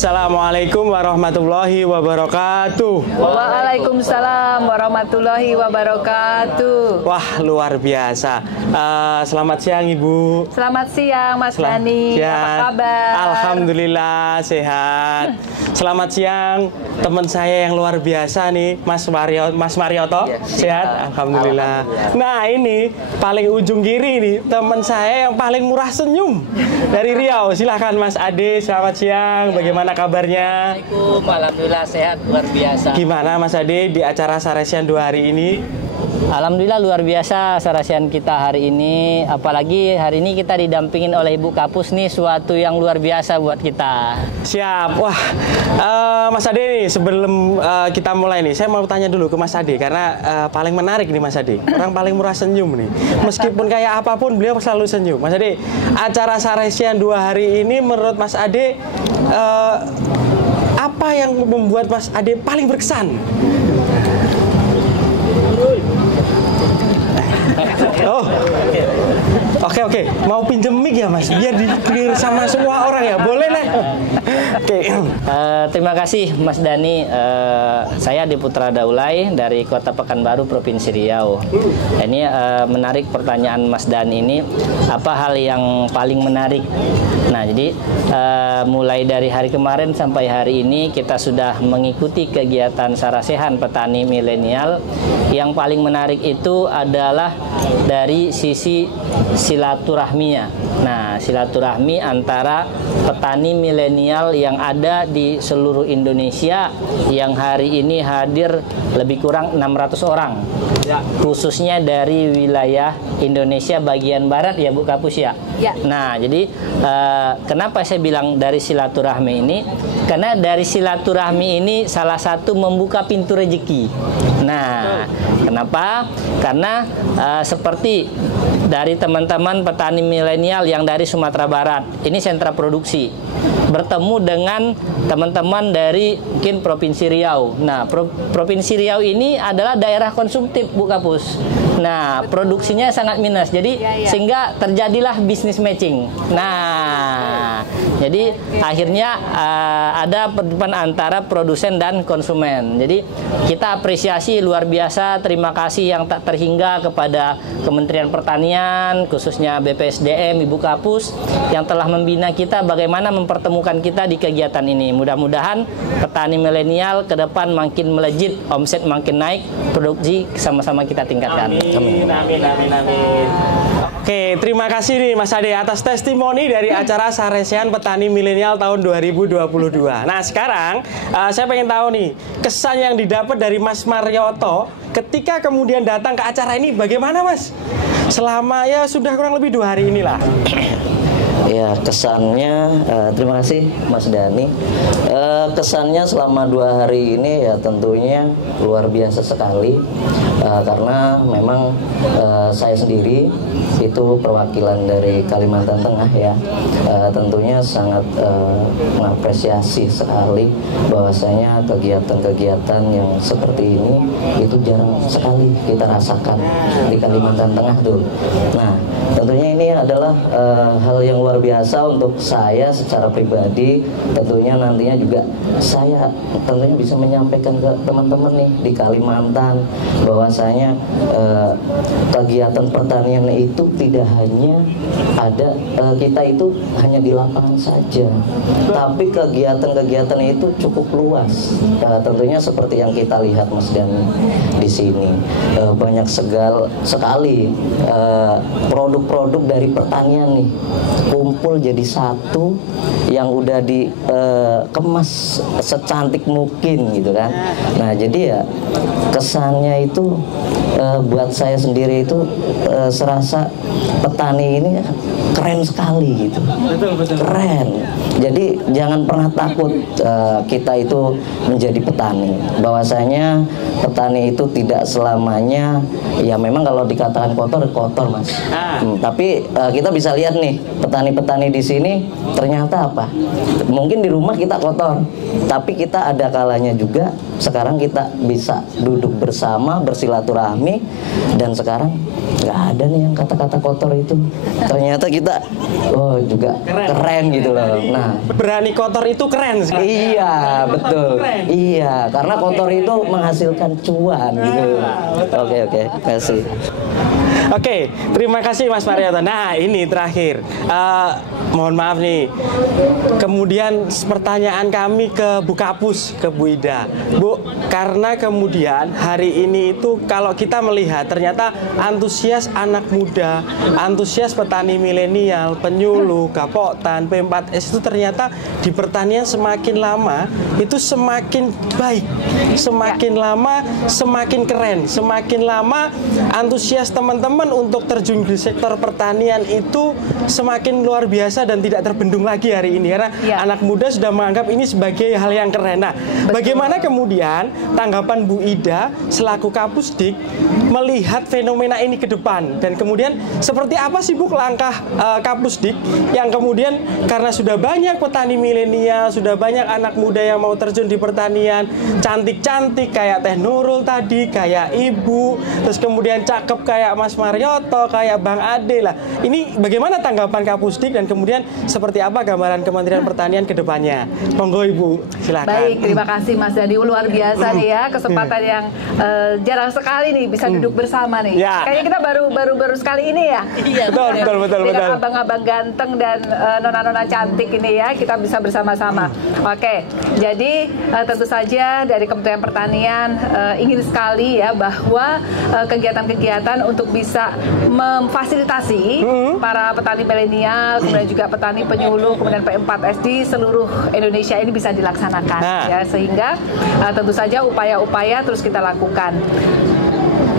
Assalamualaikum warahmatullahi wabarakatuh. Waalaikumsalam warahmatullahi wabarakatuh. Wah, luar biasa. Selamat siang Ibu. Selamat siang Mas Dani. Apa kabar? Alhamdulillah sehat. Selamat siang teman saya yang luar biasa nih, Mas Marioto. Ya, sehat? Alhamdulillah. Nah, ini paling ujung kiri nih, teman saya yang paling murah senyum dari Riau. Silahkan Mas Ade, selamat siang. Bagaimana kabarnya? Assalamualaikum, alhamdulillah sehat, luar biasa. Gimana Mas Ade di acara Saresian 2 hari ini? Alhamdulillah luar biasa Saresian kita hari ini. Apalagi hari ini kita didampingin oleh Ibu Kapus nih, suatu yang luar biasa buat kita. Siap. Wah, Mas Ade nih, sebelum kita mulai nih, saya mau tanya dulu ke Mas Ade karena paling menarik nih Mas Ade. Orang paling murah senyum nih. Meskipun kayak apapun beliau selalu senyum. Mas Ade, acara Saresian 2 hari ini menurut Mas Ade apa yang membuat Mas Ade paling berkesan? Oh, oke. Mau pinjem mic ya Mas, biar didengar sama semua orang ya, boleh lah. Oke. Terima kasih Mas Dani. Saya Diputra Daulay dari Kota Pekanbaru, Provinsi Riau. Ini menarik pertanyaan Mas Dani ini. Apa hal yang paling menarik? Nah, jadi mulai dari hari kemarin sampai hari ini kita sudah mengikuti kegiatan Sarasehan Petani Milenial. Yang paling menarik itu adalah dari sisi silaturahminya. Nah, silaturahmi antara petani milenial yang ada di seluruh Indonesia yang hari ini hadir lebih kurang 600 orang. Khususnya dari wilayah Indonesia bagian barat ya Bu Kapus ya. Nah, jadi kenapa saya bilang dari silaturahmi ini? Karena dari silaturahmi ini salah satu membuka pintu rezeki. Nah, kenapa? Karena seperti dari teman-teman petani milenial yang dari Sumatera Barat, ini sentra produksi, bertemu dengan teman-teman dari mungkin Provinsi Riau. Nah, Provinsi Riau ini adalah daerah konsumtif Bu Kapus. Nah, produksinya sangat minus, jadi sehingga terjadilah bisnis matching. Nah, jadi akhirnya ada pertemuan antara produsen dan konsumen. Jadi kita apresiasi luar biasa, terima kasih yang tak terhingga kepada Kementerian Pertanian, khususnya BPSDM, Ibu Kapus yang telah membina kita bagaimana mempertemukan kita di kegiatan ini. Mudah-mudahan petani milenial ke depan makin melejit, omset makin naik, produksi sama-sama kita tingkatkan. Amin. Oke, terima kasih nih Mas Ade atas testimoni dari acara Saresian Petani Milenial tahun 2022. Nah, sekarang saya pengen tahu nih, kesan yang didapat dari Mas Marioto ketika kemudian datang ke acara ini bagaimana Mas? Selama ya sudah kurang lebih 2 hari inilah. Ya, kesannya terima kasih Mas Dani. Kesannya selama 2 hari ini ya tentunya luar biasa sekali, karena memang saya sendiri itu perwakilan dari Kalimantan Tengah ya, tentunya sangat mengapresiasi sekali bahwasanya kegiatan-kegiatan yang seperti ini itu jarang sekali kita rasakan di Kalimantan Tengah tuh. Nah, tentunya ini adalah hal yang luar biasa untuk saya secara pribadi. Tentunya nantinya juga saya tentunya bisa menyampaikan ke teman-teman nih di Kalimantan bahwasanya kegiatan pertanian itu tidak hanya ada kita itu hanya di lapangan saja, tapi kegiatan-kegiatan itu cukup luas. Tentunya seperti yang kita lihat Mas Dani di sini, banyak sekali produk-produk dari pertanian nih kumpul jadi satu yang udah dikemas secantik mungkin gitu kan. Nah, jadi ya kesannya itu buat saya sendiri itu serasa petani ini keren sekali gitu. Betul. Keren. Jadi jangan pernah takut kita itu menjadi petani. Bahwasanya petani itu tidak selamanya ya, memang kalau dikatakan kotor Mas. Tapi kita bisa lihat nih petani-petani di sini ternyata apa? Mungkin di rumah kita kotor, tapi kita ada kalanya juga sekarang kita bisa duduk bersama bersilaturahmi, dan sekarang nggak ada nih yang kata-kata kotor itu. Ternyata kita juga keren gitu loh. Nah, berani kotor itu keren sekali. Iya, betul. Keren. Iya, karena kotor itu menghasilkan cuan gitu. Oke, kasih. Oke, terima kasih Mas Marioto. Nah, ini terakhir. Mohon maaf nih. Kemudian pertanyaan kami ke Bu Kapus, ke Bu Ida. Bu, karena kemudian hari ini itu kalau kita melihat ternyata antusias anak muda, antusias petani milenial, penyuluh, Gapoktan, P4S itu ternyata di pertanian semakin lama itu semakin baik. Semakin lama semakin keren. Semakin lama antusias teman-teman untuk terjun di sektor pertanian itu semakin luar biasa dan tidak terbendung lagi hari ini karena anak muda sudah menganggap ini sebagai hal yang keren. Nah, bagaimana kemudian tanggapan Bu Ida selaku Kapusdik melihat fenomena ini ke depan dan kemudian seperti apa sih Bu langkah Kapusdik yang kemudian karena sudah banyak petani milenial, sudah banyak anak muda yang mau terjun di pertanian, cantik-cantik kayak Teh Nurul tadi, kayak Ibu, terus kemudian cakep kayak Mas Marioto, kayak Bang Ade lah. Ini bagaimana tanggapan Kapusdik dan kemudian seperti apa gambaran Kementerian Pertanian ke depannya? Monggo Ibu, silakan. Baik, terima kasih Mas Dani. Luar biasa nih ya, kesempatan yang jarang sekali nih bisa duduk bersama nih. Kayaknya kita baru sekali ini ya. Iya, betul. Dengan abang-abang ganteng dan nona-nona cantik ini ya, kita bisa bersama-sama. Oke, jadi tentu saja dari Kementerian Pertanian ingin sekali ya bahwa kegiatan-kegiatan untuk bisa memfasilitasi para petani milenial, kemudian juga petani penyuluh, kemudian P4S di seluruh Indonesia ini bisa dilaksanakan ya, sehingga tentu saja upaya-upaya terus kita lakukan.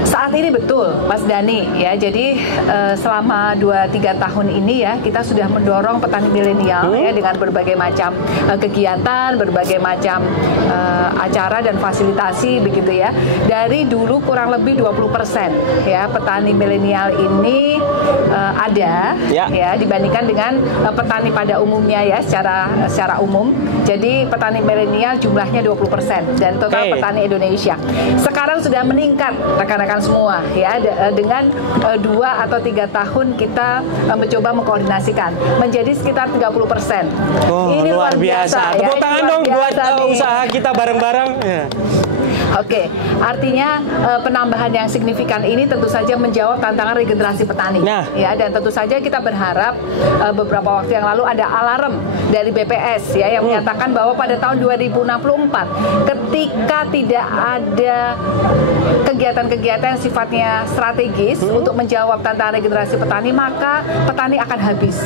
Saat ini betul Mas Dani ya, jadi selama 2-3 tahun ini ya kita sudah mendorong petani milenial ya dengan berbagai macam kegiatan, berbagai macam acara dan fasilitasi begitu ya. Dari dulu kurang lebih 20% ya petani milenial ini ada ya dibandingkan dengan petani pada umumnya ya secara umum. Jadi petani milenial jumlahnya 20% dan total petani Indonesia. Sekarang sudah meningkat rekan-rekan semua ya dengan 2 atau 3 tahun kita mencoba mengkoordinasikan menjadi sekitar 30%. Ini luar biasa. Tepuk tangan dong buat usaha kita bareng-bareng. Oke, artinya penambahan yang signifikan ini tentu saja menjawab tantangan regenerasi petani. Ya, dan tentu saja kita berharap beberapa waktu yang lalu ada alarm dari BPS ya yang menyatakan bahwa pada tahun 2064 ketika tidak ada kegiatan-kegiatan yang sifatnya strategis untuk menjawab tantangan regenerasi petani, maka petani akan habis.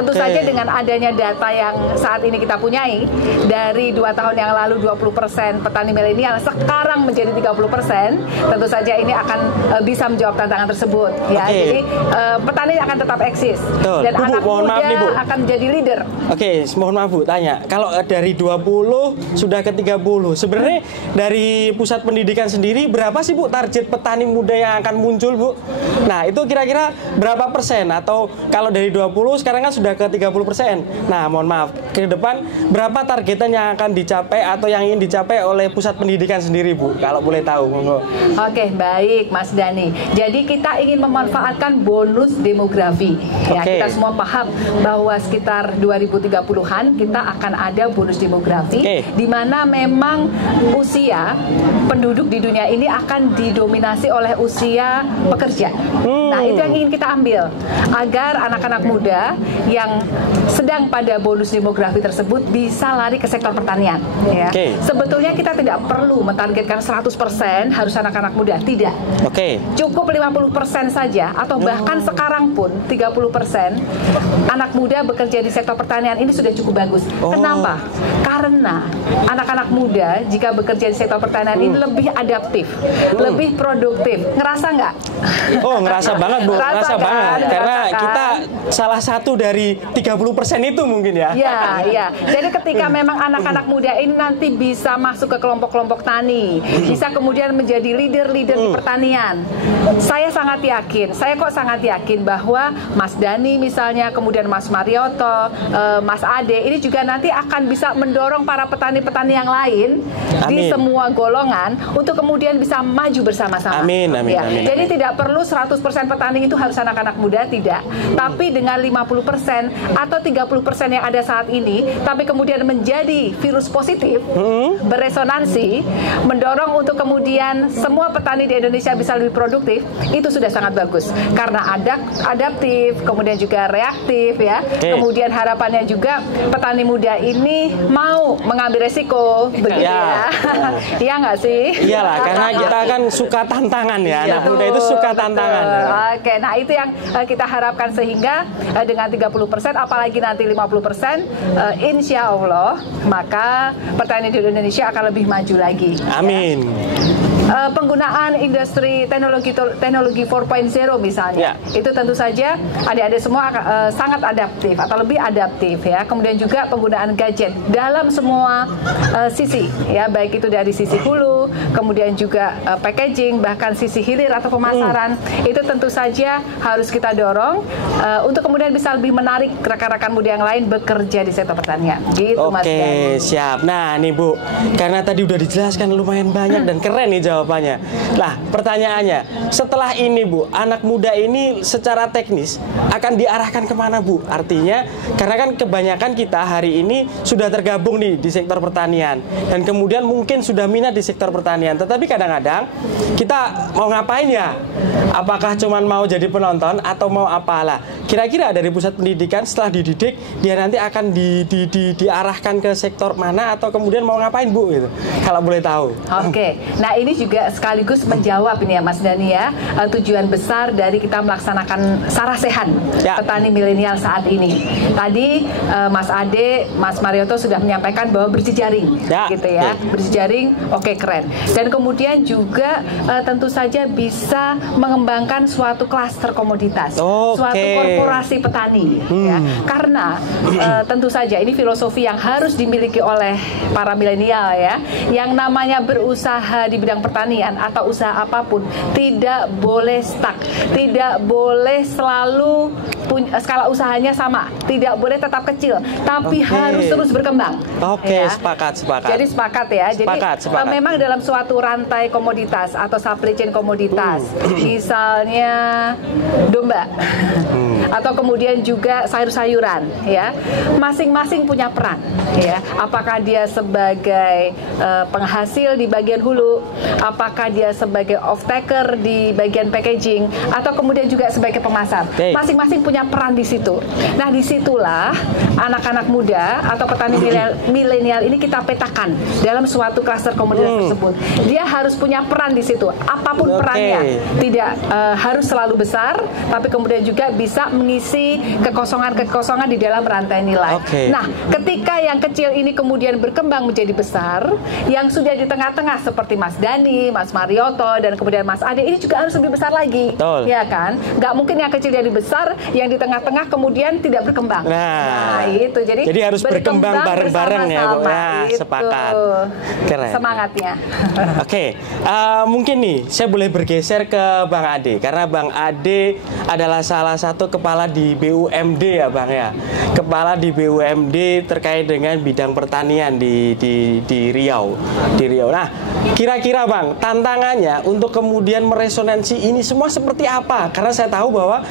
Tentu saja dengan adanya data yang saat ini kita punyai dari 2 tahun yang lalu 20% petani milenial sekarang menjadi 30%, tentu saja ini akan bisa menjawab tantangan tersebut ya. Jadi petani akan tetap eksis dan Bu, anak muda akan menjadi leader. Mohon maaf Bu, tanya. Kalau dari 20 sudah ke 30, sebenarnya dari pusat pendidikan sendiri berapa sih Bu target petani muda yang akan muncul Bu? Nah, itu kira-kira berapa persen? Atau kalau dari 20 sekarang kan sudah ke 30%. Nah, mohon maaf, ke depan berapa targetan yang akan dicapai atau yang ingin dicapai oleh pusat pendidikan sendiri Bu, kalau boleh tahu? Monggo. Oke, baik Mas Dani. Jadi kita ingin memanfaatkan bonus demografi. Ya, kita semua paham bahwa sekitar 2030-an kita akan ada bonus demografi di mana memang usia penduduk di dunia ini akan didominasi oleh usia pekerja. Nah, itu yang ingin kita ambil agar anak-anak muda yang sedang pada bonus demografi tersebut bisa lari ke sektor pertanian ya. Sebetulnya kita tidak perlu mentargetkan 100% harus anak-anak muda, tidak. Cukup 50% saja atau bahkan sekarang pun 30% anak muda bekerja di sektor pertanian ini sudah cukup bagus. Kenapa? Karena anak-anak muda jika bekerja di sektor pertanian ini lebih adaptif, lebih produktif. Ngerasa nggak? Ngerasa banget Bu, ngerasa banget. Karena kita salah satu dari 30% itu mungkin ya. Iya. Jadi ketika memang anak-anak muda ini nanti bisa masuk ke kelompok-kelompok tani, bisa kemudian menjadi leader-leader di pertanian. Saya sangat yakin bahwa Mas Dani misalnya, kemudian Mas Marioto, Mas Ade, ini juga nanti akan bisa mendorong para petani-petani yang lain di semua golongan untuk kemudian bisa maju bersama-sama. bersama-sama. Amin, amin, Ya. amin. Jadi tidak perlu 100% petani itu harus anak-anak muda, tidak. Tapi dengan 50% atau 30% yang ada saat ini, tapi kemudian menjadi virus positif, beresonansi, mendorong untuk kemudian semua petani di Indonesia bisa lebih produktif, itu sudah sangat bagus. Karena adaptif, kemudian juga reaktif, ya. Kemudian harapannya juga petani muda ini mau mengambil resiko, begitu ya. Iya nggak sih? Iyalah, karena kita kan suka tantangan ya, anak muda itu suka tantangan. Oke, nah itu yang kita harapkan, sehingga dengan 30%, apalagi nanti 50%, insya Allah maka pertanian di Indonesia akan lebih maju lagi. Amin. Penggunaan industri teknologi 4.0 misalnya, itu tentu saja adik-adik semua sangat adaptif atau lebih adaptif, ya. Kemudian juga penggunaan gadget dalam semua sisi, ya, baik itu dari sisi hulu, kemudian juga packaging, bahkan sisi hilir atau pemasaran, itu tentu saja harus kita dorong untuk kemudian bisa lebih menarik rekan-rekan muda yang lain bekerja di sektor pertanian. Gitu, Mas Oke, Dani. siap. Nah, nih Bu, karena tadi udah dijelaskan lumayan banyak dan keren nih jawabannya. Nah, pertanyaannya, setelah ini Bu, anak muda ini secara teknis akan diarahkan kemana Bu? Artinya, karena kan kebanyakan kita hari ini sudah tergabung nih di sektor pertanian, dan kemudian mungkin sudah minat di sektor pertanian, tetapi kadang-kadang kita mau ngapain ya? Apakah cuman mau jadi penonton atau mau apalah? Kira-kira dari pusat pendidikan setelah dididik, dia nanti akan diarahkan ke sektor mana atau kemudian mau ngapain Bu? Gitu, kalau boleh tahu. Oke, nah ini juga sekaligus menjawab ini ya Mas Dani, ya, tujuan besar dari kita melaksanakan sarasehan petani milenial saat ini. Tadi Mas Ade, Mas Marioto sudah menyampaikan bahwa berjejaring, gitu ya, berjejaring, oke, keren. Dan kemudian juga tentu saja bisa mengembangkan suatu klaster komoditas, suatu korporasi petani, ya. Karena tentu saja ini filosofi yang harus dimiliki oleh para milenial, ya, yang namanya berusaha di bidang pertanian atau usaha apapun tidak boleh stuck, tidak boleh selalu skala usahanya sama, tidak boleh tetap kecil, tapi harus terus berkembang. Oke, sepakat. Jadi sepakat ya. Jadi memang dalam suatu rantai komoditas atau supply chain komoditas, misalnya domba, atau kemudian juga sayur-sayuran, ya, masing-masing punya peran, ya. Apakah dia sebagai penghasil di bagian hulu, apakah dia sebagai off-taker di bagian packaging, atau kemudian juga sebagai pemasar. Masing-masing punya peran di situ. Nah, disitulah anak-anak muda atau petani milenial ini kita petakan dalam suatu klaster komoditas tersebut. Dia harus punya peran di situ, apapun perannya. Tidak harus selalu besar, tapi kemudian juga bisa mengisi kekosongan-kekosongan di dalam rantai nilai. Nah, ketika yang kecil ini kemudian berkembang menjadi besar, yang sudah di tengah-tengah seperti Mas Dani, Mas Marioto, dan kemudian Mas Ade, ini juga harus lebih besar lagi. Ya kan? Nggak mungkin yang kecil jadi besar, yang di tengah-tengah kemudian tidak berkembang. Nah, itu. Jadi harus berkembang bareng-bareng ya, Bu. Nah, itu sepakat. Keren. Semangatnya. Oke, mungkin nih saya boleh bergeser ke Bang Ade, karena Bang Ade adalah salah satu kepala di BUMD ya Bang ya. Kepala di BUMD terkait dengan bidang pertanian di Riau. Nah, kira-kira Bang, tantangannya untuk kemudian meresonansi ini semua seperti apa? Karena saya tahu bahwa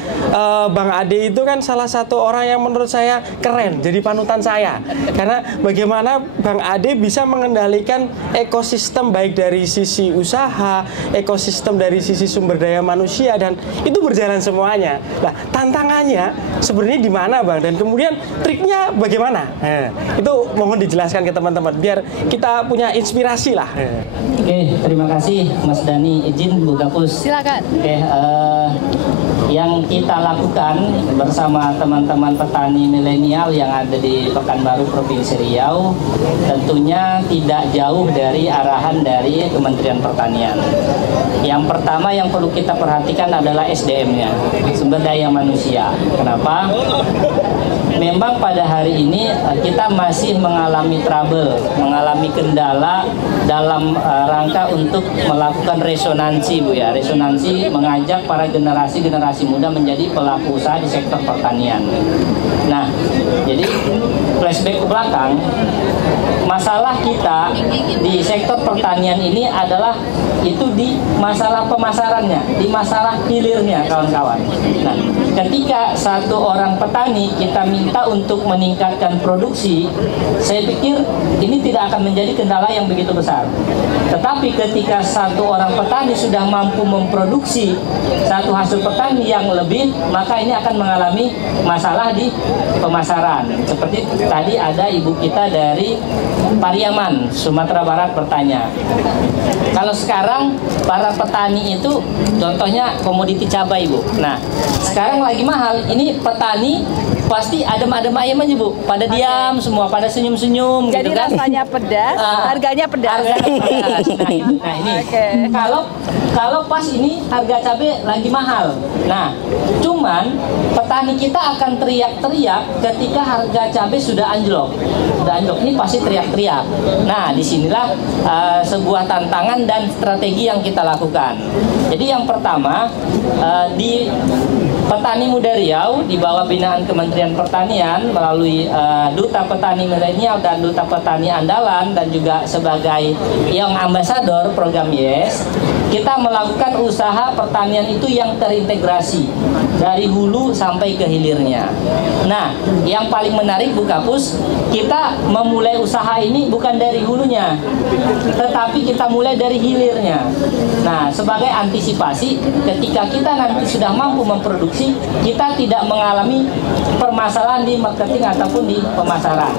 Bang Ade itu kan salah satu orang yang menurut saya keren, jadi panutan saya. Karena bagaimana Bang Ade bisa mengendalikan ekosistem baik dari sisi usaha, ekosistem dari sisi sumber daya manusia, dan itu berjalan semuanya. Nah, tantangannya sebenarnya di mana Bang? Dan kemudian triknya bagaimana? Itu mohon dijelaskan ke teman-teman biar kita punya inspirasi lah. Oke, terima kasih Mas Dani. Izin Bu Gapus. Silakan. Oke, yang kita lakukan bersama teman-teman petani milenial yang ada di Pekanbaru Provinsi Riau tentunya tidak jauh dari arahan dari Kementerian Pertanian. Yang pertama yang perlu kita perhatikan adalah SDM-nya, sumber daya manusia. Kenapa? Memang pada hari ini kita masih mengalami trouble, mengalami kendala dalam rangka untuk melakukan resonansi, Bu ya. Resonansi mengajak para generasi muda menjadi pelaku usaha di sektor pertanian. Nah, jadi flashback ke belakang, masalah kita di sektor pertanian ini adalah itu di masalah pemasarannya, di masalah hilirnya, kawan-kawan. Nah, ketika satu orang petani kita minta untuk meningkatkan produksi, saya pikir ini tidak akan menjadi kendala yang begitu besar. Tetapi ketika satu orang petani sudah mampu memproduksi satu hasil petani yang lebih, maka ini akan mengalami masalah di pemasaran. Seperti tadi ada ibu kita dari Pariaman, Sumatera Barat bertanya. Kalau sekarang para petani itu contohnya komoditi cabai, Bu. Nah, sekarang lagi mahal. Ini petani pasti adem-adem ayam aja, Bu. Pada diam semua, pada senyum-senyum. Jadi gitu kan? rasanya pedas, harganya pedas. Harganya pedas. Nah ini kalau pas ini harga cabai lagi mahal. Nah, cuman petani kita akan teriak-teriak ketika harga cabai sudah anjlok. Sudah anjlok, ini pasti teriak-teriak. Nah, disinilah sebuah tantangan dan strategi yang kita lakukan. Jadi yang pertama, di Petani Muda Riau di bawah binaan Kementerian Pertanian melalui Duta Petani Milenial dan Duta Petani Andalan dan juga sebagai Young Ambassador program YES, kita melakukan usaha pertanian itu yang terintegrasi dari hulu sampai ke hilirnya. Nah, yang paling menarik Bu Kapus, kita memulai usaha ini bukan dari hulunya, tetapi kita mulai dari hilirnya. Nah, sebagai antisipasi ketika kita nanti sudah mampu memproduksi, kita tidak mengalami permasalahan di marketing ataupun di pemasaran.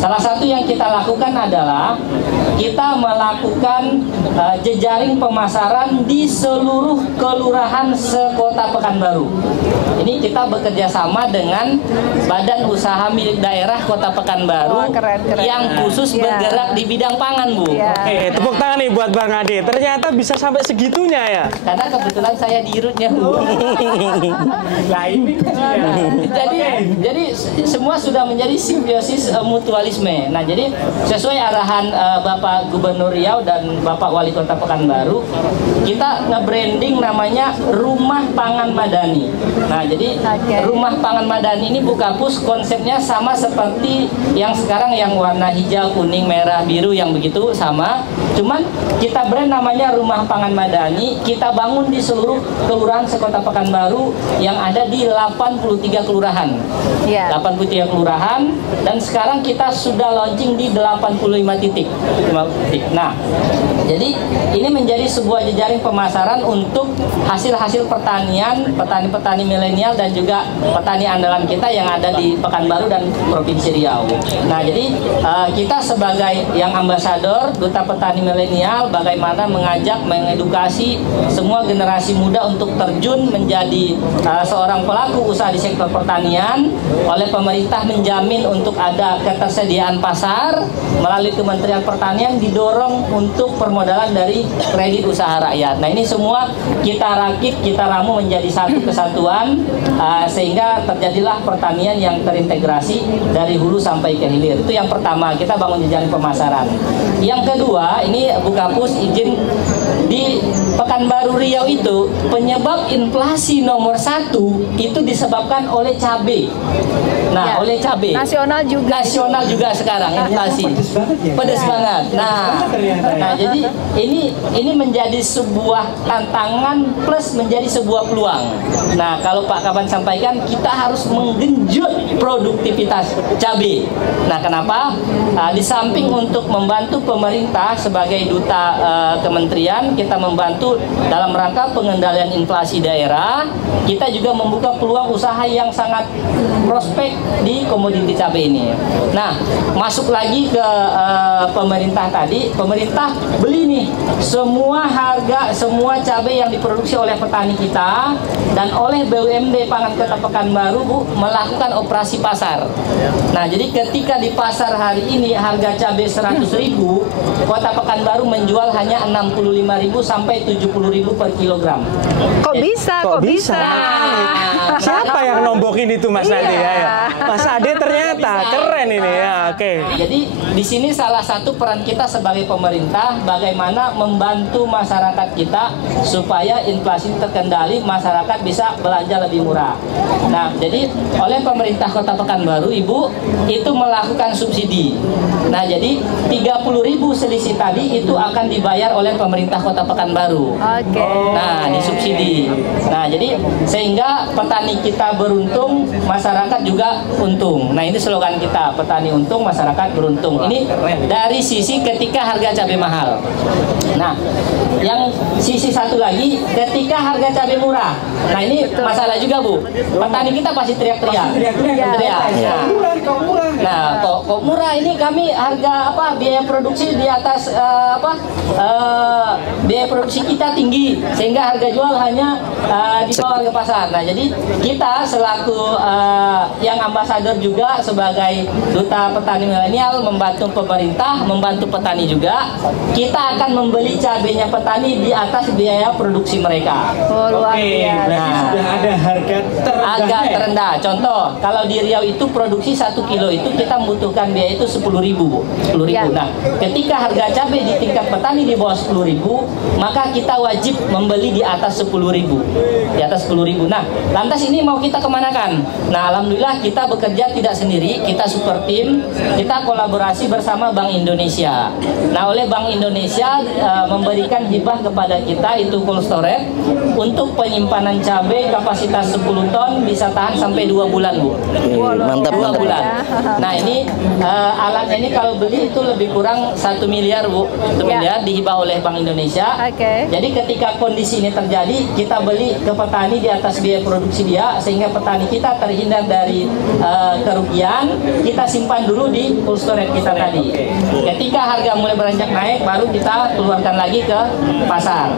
Salah satu yang kita lakukan adalah kita melakukan jejaring pemasaran di seluruh kelurahan sekota Pekanbaru. Ini kita bekerja sama dengan Badan Usaha Milik Daerah Kota Pekanbaru yang khusus bergerak di bidang pangan, Bu. Oke, tepuk tangan nih buat Bang Ade. Ternyata bisa sampai segitunya ya. Karena kebetulan saya diurutnya, Bu. Nah ini jadi semua sudah menjadi simbiosis mutualisme. Nah, jadi sesuai arahan Bapak Gubernur Riau dan Bapak Wali Kota Pekanbaru, kita nge-branding namanya Rumah Pangan Madani. Nah, jadi Rumah Pangan Madani ini Bu Kapus konsepnya sama seperti yang sekarang yang warna hijau, kuning, merah, biru yang begitu sama. Cuman kita brand namanya Rumah Pangan Madani, kita bangun di seluruh kelurahan sekota Pekanbaru yang ada di 83 kelurahan. 83 kelurahan dan sekarang kita sudah launching di 85 titik. Nah, jadi ini menjadi sebuah jejaring pemasaran untuk hasil-hasil pertanian, petani-petani milenial dan juga petani andalan kita yang ada di Pekanbaru dan Provinsi Riau. Nah, jadi kita sebagai yang ambasador Duta Petani Milenial bagaimana mengajak, mengedukasi semua generasi muda untuk terjun menjadi seorang pelaku usaha di sektor pertanian. Oleh pemerintah menjamin untuk ada ketersediaan pasar, melalui Kementerian Pertanian didorong untuk permodalan dari kredit usaha rakyat. Nah, ini semua kita rakit, kita ramu menjadi satu kesatuan sehingga terjadilah pertanian yang terintegrasi dari hulu sampai ke hilir. Itu yang pertama, kita bangun jejaring pemasaran. Yang kedua, ini Bu Kapus izin, di Pekanbaru Riau itu penyebab inflasi nomor 1 itu disebabkan oleh cabai. Nah, oleh cabai. Nasional juga sekarang inflasi. Pedes banget. Nah, jadi ini menjadi sebuah tantangan plus menjadi sebuah peluang. Nah, kalau Pak Kaban sampaikan kita harus menggenjot produktivitas cabai. Nah, kenapa? Di samping untuk membantu pemerintah sebagai duta kementerian, kita membantu dalam rangka pengendalian inflasi daerah, kita juga membuka peluang usaha yang sangat prospek di komoditi cabai ini. Nah, masuk lagi ke pemerintah tadi, pemerintah beli nih semua harga, semua cabai yang diproduksi oleh petani kita dan oleh BUMD Pangan Kota Pekanbaru, Bu, melakukan operasi pasar. Nah, jadi ketika di pasar hari ini harga cabai 100.000, Kota Pekanbaru menjual hanya 65.000 sampai 70.000 per kilogram. Kok bisa? Nah, siapa yang nombokin itu Mas Ade ya? Mas Ade ternyata keren ini ya. Oke. Jadi di sini salah satu peran kita sebagai pemerintah bagaimana membantu masyarakat kita supaya inflasi terkendali, masyarakat bisa belanja lebih murah. Nah, jadi oleh pemerintah Kota Pekanbaru, Ibu, itu melakukan subsidi. Nah, jadi 30.000 selisih tadi itu akan dibayar oleh pemerintah Kota Pekanbaru. Oke. Nah, disubsidi. Nah, jadi sehingga petani kita beruntung, masyarakat juga untung. Nah, ini slogan kita, petani untung, masyarakat beruntung. Ini dari sisi ketika harga cabai mahal. Nah, yang sisi satu lagi ketika harga cabai murah. Nah, ini masalah juga, Bu. Petani kita pasti teriak-teriak. Teriak. Nah, kok murah, ini kami harga biaya produksi di atas biaya produksi kita tinggi sehingga harga jual hanya di bawah harga pasar. Nah, jadi kita selaku yang ambasador juga sebagai duta petani milenial membantu pemerintah, membantu petani juga. Kita akan membeli cabainya petani di atas biaya produksi mereka. Oh, luar biasa. Berarti sudah ada harga terendah. Agak terendah. Contoh, kalau di Riau itu produksi 1 kilo itu kita membutuhkan biaya itu 10.000, Bu. 10.000. Ya. Nah, ketika harga cabai di tingkat petani di bawah 10.000, maka kita wajib membeli di atas 10.000. Di atas 10.000. Nah, lantas ini mau kita kemanakan? Nah, alhamdulillah kita bekerja tidak sendiri, kita super tim, kita kolaborasi bersama Bank Indonesia. Nah, oleh Bank Indonesia memberikan hibah kepada kita itu cold storage untuk penyimpanan cabai kapasitas 10 ton bisa tahan sampai 2 bulan, Bu. Mantap, 2 mantap. bulan. Nah, ini alatnya ini kalau beli itu lebih kurang 1 miliar, Bu. 1 miliar dihibah oleh Bank Indonesia. Oke. Jadi ketika kondisi ini terjadi, kita beli ke petani di atas biaya produksi dia sehingga petani kita terhindar dari kerugian. Kita simpan dulu di cold storage kita tadi. Ketika harga mulai beranjak naik, baru kita keluarkan lagi ke pasar.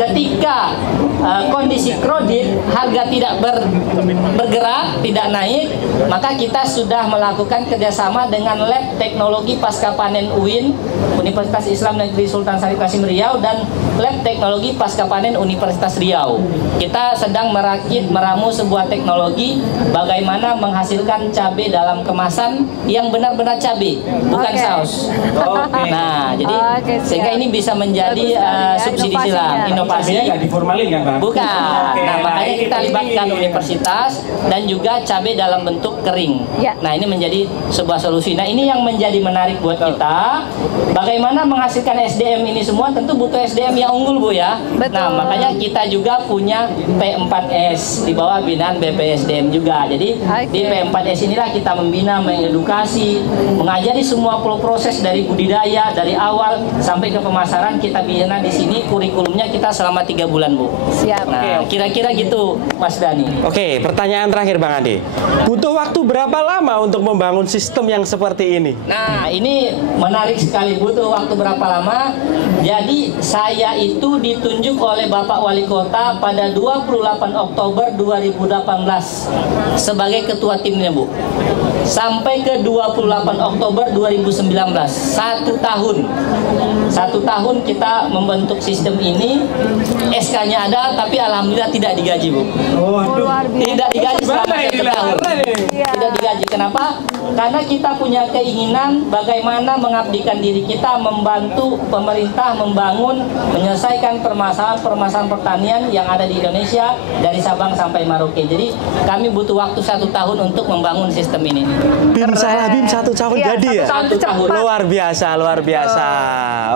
Ketika kondisi kredit harga tidak bergerak, tidak naik, maka kita sudah melakukan kerjasama dengan Lab Teknologi Pasca Panen UIN Universitas Islam Negeri Sultan Syarif Qasim Riau dan Lab Teknologi Pasca Panen Universitas Riau. Kita sedang meramu sebuah teknologi bagaimana menghasilkan cabai dalam kemasan yang benar-benar cabai, bukan saus. Nah, jadi sehingga ini bisa menjadi subsidi silang, inovasi. Nggak diformalin kan, Bang? Bukan. Nah, makanya kita libatkan universitas dan juga cabai dalam bentuk kering. Nah, ini menjadi sebuah solusi. Nah, ini yang menjadi menarik buat kita. Bagaimana menghasilkan SDM ini semua, tentu butuh SDM yang unggul, Bu, ya. Nah, makanya kita juga punya P4S di bawah binaan BPSDM juga. Jadi di P4S inilah kita membina, mengedukasi, mengajari semua proses dari budidaya dari awal sampai ke pemasaran. Kita bina di sini, kurikulumnya kita selama 3 bulan, Bu. Siap. Nah, kira-kira gitu, Mas Dani. Oke, pertanyaan terakhir, Bang Ade. Butuh waktu berapa lama untuk membangun sistem yang seperti ini? Nah, ini menarik sekali, butuh waktu berapa lama. Jadi saya itu ditunjuk oleh Bapak Wali Kota pada 28 Oktober 2018 sebagai ketua timnya, Bu. Sampai ke 28 Oktober 2019, 1 tahun. 1 tahun kita membentuk sistem ini. SK-nya ada, tapi alhamdulillah tidak digaji, Bu. Tidak digaji selama 1 tahun. Tidak digaji. Kenapa? Karena kita punya keinginan bagaimana mengabdikan diri kita, membantu pemerintah membangun, menyelesaikan permasalahan pertanian yang ada di Indonesia dari Sabang sampai Merauke. Jadi kami butuh waktu 1 tahun untuk membangun sistem ini. Bim salah Bim 1 tahun jadi ya? 1 tahun. Luar biasa, luar biasa.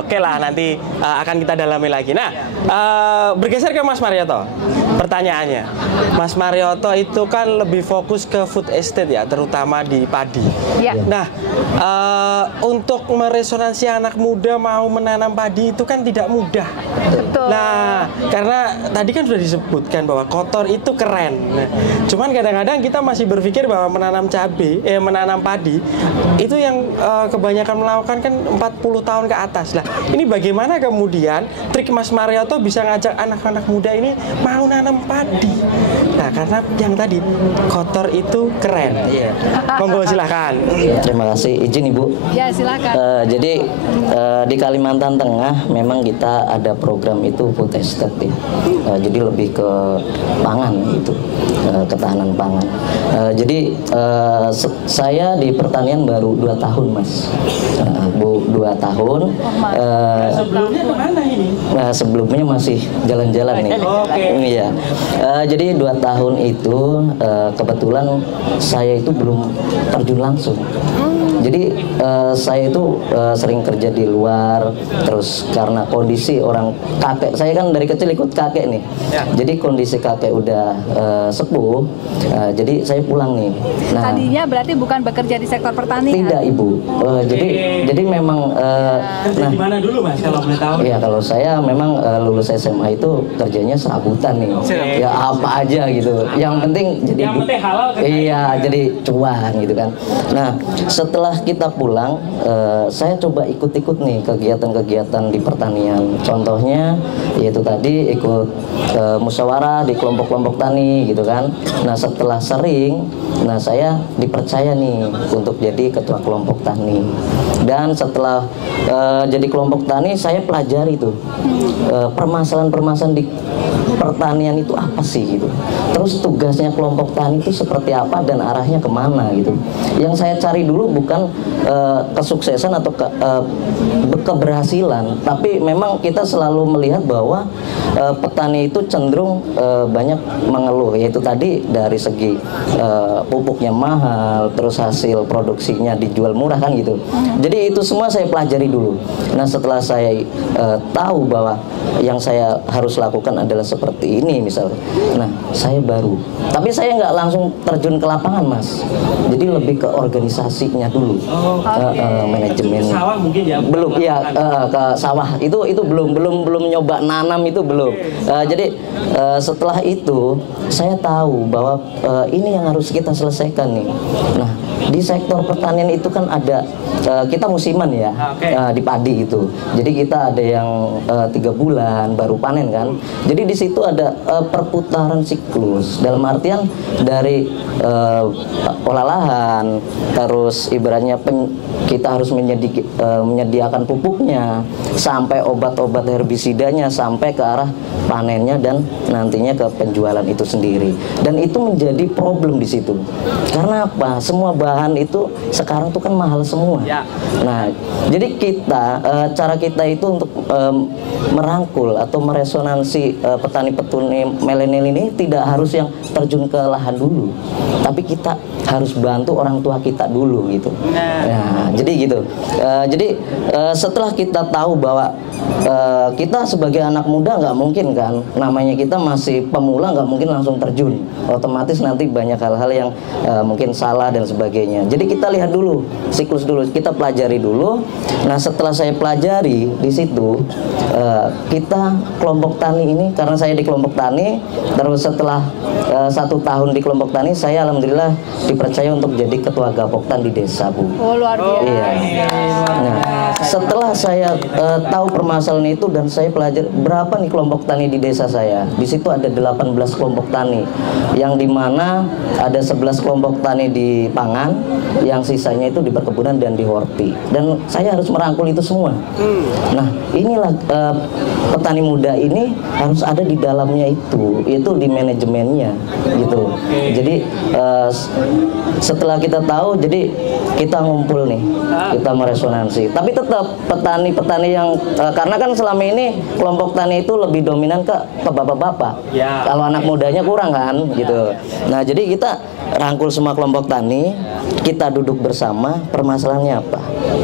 Oke lah, nanti akan kita dalami lagi. Nah, bergeser ke Mas Marioto. Pertanyaannya, Mas Marioto itu kan lebih fokus ke food estate ya, terutama di padi. Ya. Nah, untuk meresonansi anak muda mau menanam padi itu kan tidak mudah. Betul. Nah, karena tadi kan sudah disebutkan bahwa kotor itu keren. Nah, cuman kadang-kadang kita masih berpikir bahwa menanam menanam padi itu yang kebanyakan melakukan kan 40 tahun ke atas. Lah, ini bagaimana kemudian trik Mas Marioto bisa ngajak anak-anak muda ini mau nanam padi? Nah, karena yang tadi kotor itu keren. Monggo silahkan. Terima kasih, izin Ibu. Ya, silakan. Jadi di Kalimantan Tengah memang kita ada program itu food estate ya. Jadi lebih ke pangan itu, ketahanan pangan. Jadi saya di pertanian baru 2 tahun Mas, Bu, 2 tahun. Sebelumnya kemana ini? Nah, sebelumnya masih jalan-jalan nih. Oke. Iya. Jadi 2 tahun itu kebetulan saya itu belum terjun langsung. Jadi saya itu sering kerja di luar, terus karena kondisi orang kakek, saya kan dari kecil ikut kakek nih. Ya. Jadi kondisi kakek udah sepuh, jadi saya pulang nih. Nah, Tadinya berarti bukan bekerja di sektor pertanian? tidak Ibu. Jadi memang Kerja di mana dulu Mas kalau boleh tahu? iya, kalau saya memang lulus SMA itu kerjanya serabutan nih. Ya apa aja gitu. Yang penting jadi Yang penting halal kan? iya, jadi cuan gitu kan. Nah, setelah kita pulang, saya coba ikut-ikut nih kegiatan-kegiatan di pertanian. Contohnya yaitu tadi ikut musyawarah di kelompok-kelompok tani gitu kan. Nah, setelah sering, nah saya dipercaya nih untuk jadi ketua kelompok tani. Dan setelah jadi kelompok tani, saya pelajari tuh permasalahan-permasalahan di pertanian itu apa sih gitu. Terus tugasnya kelompok tani itu seperti apa dan arahnya kemana gitu. Yang saya cari dulu bukan kesuksesan atau keberhasilan, tapi memang kita selalu melihat bahwa petani itu cenderung banyak mengeluh, yaitu tadi dari segi pupuknya mahal, terus hasil produksinya dijual murah kan gitu. Jadi itu semua saya pelajari dulu. Nah, setelah saya tahu bahwa yang saya harus lakukan adalah seperti ini misalnya, nah saya baru, tapi saya nggak langsung terjun ke lapangan Mas, jadi lebih ke organisasinya dulu. Manajemen Sawah mungkin ya? belum, iya, ke sawah itu belum nyoba nanam itu belum. Jadi setelah itu saya tahu bahwa ini yang harus kita selesaikan nih. Nah, di sektor pertanian itu kan ada kita musiman ya, di padi itu. Jadi kita ada yang 3 bulan baru panen kan. Jadi di situ ada perputaran siklus. Dalam artian dari olah lahan, terus ibaratnya kita harus menyediakan pupuknya, sampai obat-obat herbisidanya, sampai ke arah panennya dan nantinya ke penjualan itu sendiri. Dan itu menjadi problem di situ. Karena apa? Semua bahan itu sekarang tuh kan mahal semua. Ya. Nah, jadi cara kita itu untuk merangkul atau meresonansi petani-petani milenial ini tidak harus yang terjun ke lahan dulu, tapi kita harus bantu orang tua kita dulu gitu. Nah, jadi gitu. Jadi setelah kita tahu bahwa kita sebagai anak muda nggak mungkin kan, namanya kita masih pemula, nggak mungkin langsung terjun. Otomatis nanti banyak hal-hal yang mungkin salah dan sebagainya. Jadi kita lihat dulu, siklus dulu, kita pelajari dulu. Nah, setelah saya pelajari di situ, kita kelompok tani ini, karena saya di kelompok tani, terus setelah 1 tahun di kelompok tani, saya alhamdulillah dipercaya untuk jadi ketua Gapoktan di desa, Bu. Oh, luar biasa. Iya. Nah, setelah saya tahu permasalahan itu dan saya pelajari berapa nih kelompok tani di desa saya. Di situ ada 18 kelompok tani, yang dimana ada 11 kelompok tani di pangan, yang sisanya itu di perkebunan dan di horti. Dan saya harus merangkul itu semua. Nah, inilah petani muda ini harus ada di dalamnya itu di manajemennya gitu. Jadi setelah kita tahu, jadi kita ngumpul nih, kita meresonansi. Tapi tetap petani-petani yang karena kan selama ini kelompok tani itu lebih dominan ke bapak-bapak. Ya. Kalau anak mudanya kurang kan gitu. Nah, jadi kita rangkul semua kelompok tani, kita duduk bersama, permasalahannya apa?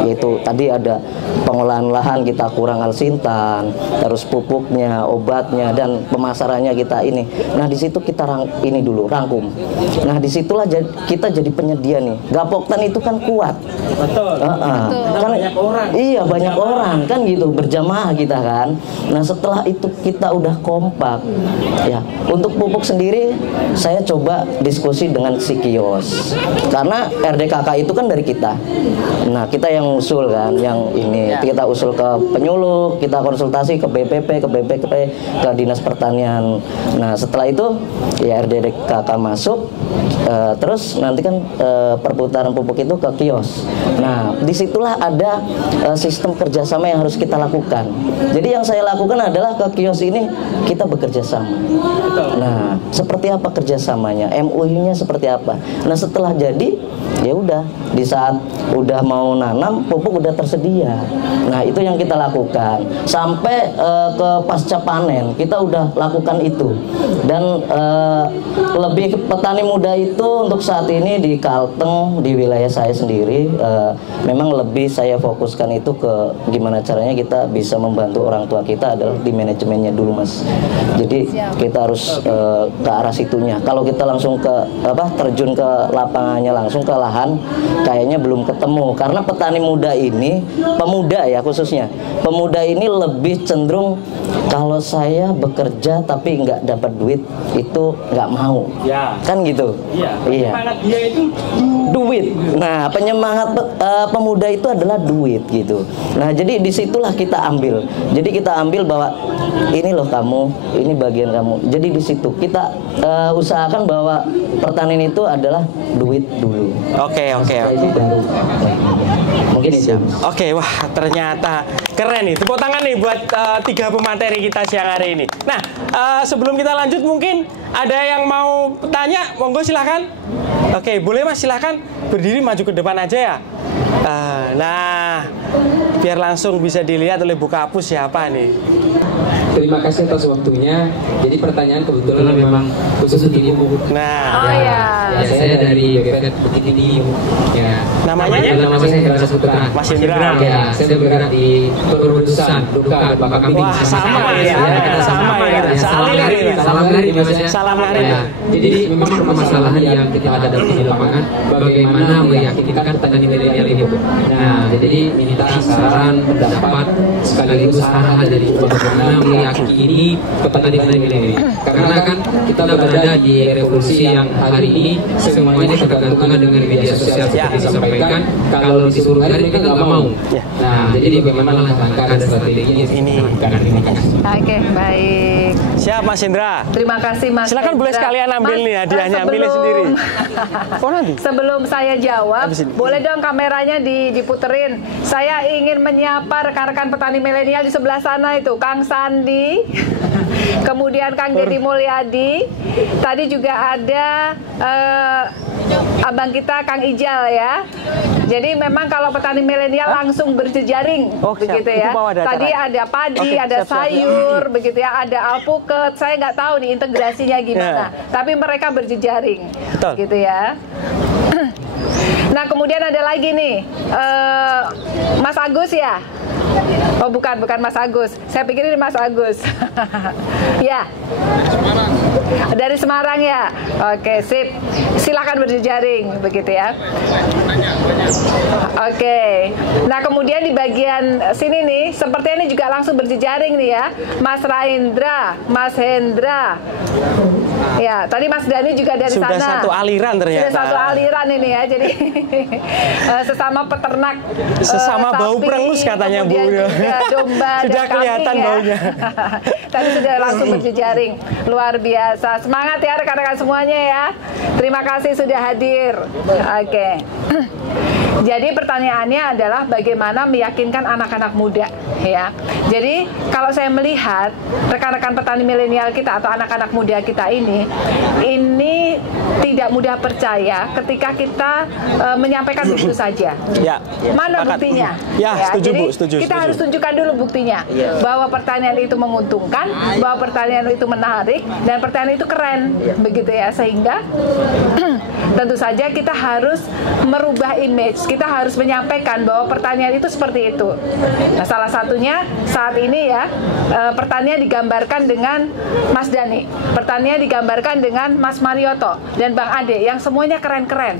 Yaitu tadi ada pengolahan lahan kita kurang alsintan, terus pupuknya, obatnya, dan pemasarannya kita ini. Nah, di situ kita rangkum. Nah, disitulah kita jadi penyedia nih. Gapoktan itu kan kuat. Betul. Kan banyak orang. Iya, banyak orang kan gitu, berjamaah kita kan. Nah, setelah itu kita udah kompak. Ya, untuk pupuk sendiri saya coba diskusi dengan si kios. Karena RDKK itu kan dari kita. Nah, kita yang usul kan, yang ini kita usul ke penyuluh, kita konsultasi ke BPP, ke BPP, ke Dinas Pertanian. Nah, setelah itu ya RDKK masuk, terus nanti kan perputaran pupuk itu ke kios. Nah, disitulah ada sistem kerjasama yang harus kita lakukan. Jadi yang saya lakukan adalah ke kios ini kita bekerja sama. Nah, seperti apa kerjasamanya? MOU-nya seperti apa? Nah, setelah jadi, ya udah di saat udah mau nanam pupuk udah tersedia. Nah, itu yang kita lakukan sampai ke pasca panen kita udah lakukan itu. Dan lebih petani muda itu untuk saat ini di Kalteng, di wilayah saya sendiri, memang lebih saya fokuskan itu ke gimana caranya kita bisa membantu orang tua kita adalah di manajemennya dulu, Mas. Jadi kita harus ke arah situnya. Kalau kita langsung ke terjun ke lapangannya, langsung ke lahan, kayaknya belum ketemu. Karena petani muda ini, pemuda ya khususnya, pemuda ini lebih cenderung kalau saya bekerja tapi nggak dapat duit itu nggak mau, kan gitu. Iya. Penyemangat dia itu duit. Nah, penyemangat pemuda itu adalah duit gitu. Nah, jadi disitulah kita ambil. Jadi kita ambil bahwa ini loh kamu, ini bagian kamu. Jadi di situ kita usahakan bahwa pertanian itu adalah duit dulu. Oke. Itu baru. Mungkin itu. Oke, wah ternyata keren nih. Tepuk tangan nih buat 3 pemateri kita siang hari ini. Nah, sebelum kita lanjut mungkin ada yang mau tanya, monggo silahkan. Oke, boleh Mas, silahkan berdiri maju ke depan aja ya. Nah, biar langsung bisa dilihat oleh Bu Kapus siapa nih. Terima kasih atas waktunya. Jadi pertanyaan kebetulan memang khusus untuk ibu. Nah, ya, saya dari BPT Bukittinggi. Ya. Namanya? Nama saya Hendra Saputra. Mas Hendra. Ya, saya bergerak di produsen Duka Bapak Kambing. Wah, sama ya. Salam hari. Jadi memang permasalahan yang kita hadapi di lapangan, bagaimana meyakinkan petani milenial ini, Bu. Nah, jadi minta saran, pendapat, sekaligus arahan dari bagaimana meyakini petani milenial ini. Karena kan kita berada di revolusi yang hari ini semuanya ketergantungan dengan media sosial seperti disampaikan. Kalau disuruh hari kan nggak mau. Nah, jadi bagaimana langkah dan strateginya ini? Oke, baik. Siap Mas Hendra. Terima kasih Mas. Silakan boleh Hendra. sekalian ambil nih hadiahnya, sebelum- milih sendiri. Oh, nanti. Sebelum saya jawab, Habis ini. boleh dong kameranya diputerin. Saya ingin menyapa rekan-rekan petani milenial di sebelah sana itu, Kang Sandi, kemudian Kang Deddy Mulyadi. Tadi juga ada abang kita Kang Ijal ya. Jadi memang kalau petani milenial langsung berjejaring, Oh, siap. begitu ya. Itu mau ada acara. Tadi ada padi, Oke, ada siap. sayur, begitu ya, ada alpukat. Saya nggak tahu nih integrasinya gimana. Tapi mereka berjejaring, Betul. gitu ya. Nah, kemudian ada lagi nih, Mas Agus ya. Oh, bukan Mas Agus. Saya pikir ini Mas Agus. Ya. Dari Semarang ya. Oke, sip. Silakan berjejaring, begitu ya. Oke. Nah, kemudian di bagian sini nih, seperti ini juga langsung berjejaring nih ya. Mas Raindra, Mas Hendra. Ya, tadi Mas Dani juga dari Sudah sana. satu aliran ternyata. Sudah satu aliran ini ya. Jadi sesama peternak, Sesama bau sapi, perengus katanya Bu. kemudian juga domba Sudah dan kelihatan kambing ya. baunya. Tadi sudah langsung berjejaring. Luar biasa. Semangat ya rekan-rekan semuanya ya. Terima kasih sudah hadir. Oke. Jadi pertanyaannya adalah bagaimana meyakinkan anak-anak muda ya. Jadi kalau saya melihat rekan-rekan petani milenial kita atau anak-anak muda kita ini tidak mudah percaya ketika kita menyampaikan begitu saja. Ya. Mana Sepakat. buktinya? Ya, setuju jadi Bu, setuju. kita harus tunjukkan dulu buktinya bahwa pertanian itu menguntungkan, bahwa pertanian itu menarik dan pertanian itu keren, begitu ya. Sehingga tentu saja kita harus merubah image, kita harus menyampaikan bahwa pertanian itu seperti itu. Nah, salah satunya saat ini ya, pertanian digambarkan dengan Mas Dani, pertanian digambarkan dengan Mas Marioto dan Bang Ade yang semuanya keren-keren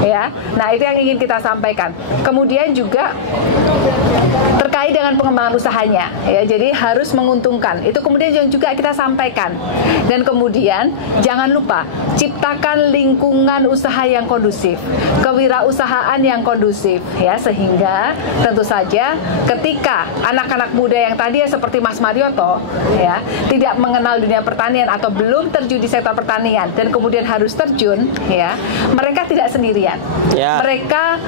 ya. Nah, itu yang ingin kita sampaikan. Kemudian juga terkait terkait dengan pengembangan usahanya ya, jadi harus menguntungkan. Itu kemudian yang juga kita sampaikan. Dan kemudian jangan lupa ciptakan lingkungan usaha yang kondusif, kewirausahaan yang kondusif ya, sehingga tentu saja ketika anak-anak muda yang tadi seperti Mas Marioto ya tidak mengenal dunia pertanian atau belum terjun di sektor pertanian dan kemudian harus terjun ya, mereka tidak sendirian. Mereka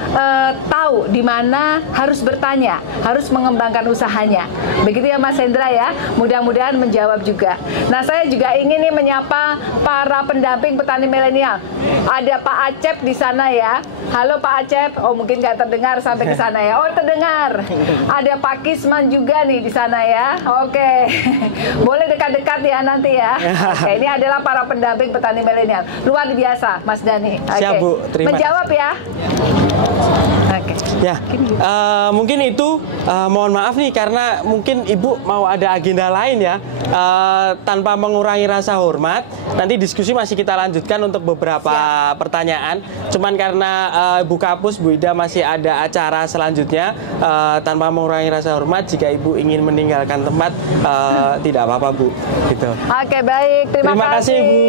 tahu di mana harus bertanya, harus mengembangkan usahanya. Begitu ya Mas Hendra ya. Mudah-mudahan menjawab juga. Nah, saya juga ingin nih menyapa para pendamping petani milenial. Ada Pak Acep di sana ya. Halo Pak Acep. Oh, mungkin nggak terdengar sampai ke sana ya. Oh, terdengar. Ada Pak Kisman juga nih di sana ya. Oke. Boleh dekat-dekat ya nanti ya. Oke, ini adalah para pendamping petani milenial. Luar biasa Mas Dani. Oke. Siap Bu, terima kasih. Menjawab ya. Oke. Ya, mungkin itu mohon maaf nih karena mungkin Ibu mau ada agenda lain ya. Tanpa mengurangi rasa hormat, nanti diskusi masih kita lanjutkan untuk beberapa pertanyaan. Cuman karena Ibu Kapus, Bu Ida masih ada acara selanjutnya, tanpa mengurangi rasa hormat, jika Ibu ingin meninggalkan tempat, tidak apa-apa Bu. Gitu. Oke, baik. Terima kasih Bu.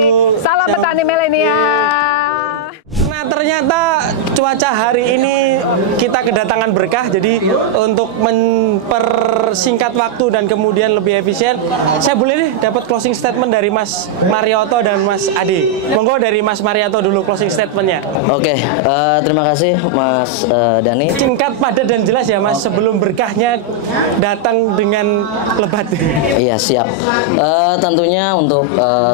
Salam petani milenial. Nah, ternyata cuaca hari ini kita kedatangan berkah. Jadi untuk mempersingkat waktu dan kemudian lebih efisien, saya boleh nih dapat closing statement dari Mas Marioto dan Mas Ade. Monggo dari Mas Marioto dulu closing statementnya. Oke, terima kasih Mas Dani. Singkat, padat dan jelas ya Mas, sebelum berkahnya datang dengan lebat. Iya, siap. Tentunya untuk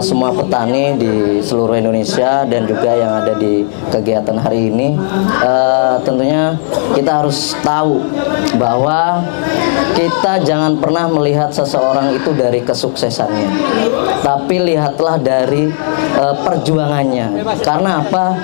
semua petani di seluruh Indonesia dan juga yang ada di kegiatan hari ini, tentunya kita harus tahu bahwa kita jangan pernah melihat seseorang itu dari kesuksesannya, tapi lihatlah dari perjuangannya. Karena apa?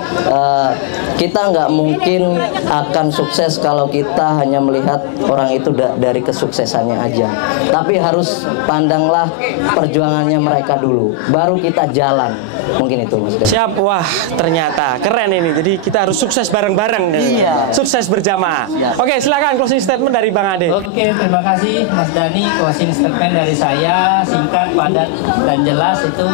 Kita nggak mungkin akan sukses kalau kita hanya melihat orang itu dari kesuksesannya aja, tapi harus pandanglah perjuangannya mereka dulu, baru kita jalan. Mungkin itu Mas. Siap, wah ternyata keren ini. Jadi kita harus sukses bareng-bareng. Iya. Sukses berjamaah. Oke, silakan closing statement dari Bang Ade. Oke, terima kasih Mas Dani. Closing statement dari saya singkat, padat, dan jelas itu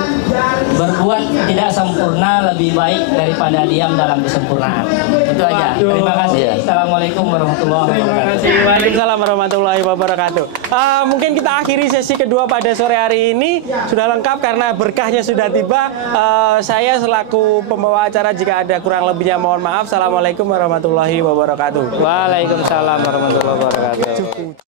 berbuat tidak sempurna lebih baik daripada diam dalam kesempurnaan. Itu aja. Terima kasih. Assalamualaikum warahmatullahi wabarakatuh. Waalaikumsalam warahmatullahi wabarakatuh. Mungkin kita akhiri sesi kedua pada sore hari ini. Sudah lengkap karena berkahnya sudah tiba. Saya selaku pembawa acara, jika ada kurang lebihnya mohon maaf. Assalamualaikum warahmatullahi wabarakatuh. Waalaikumsalam warahmatullahi wabarakatuh.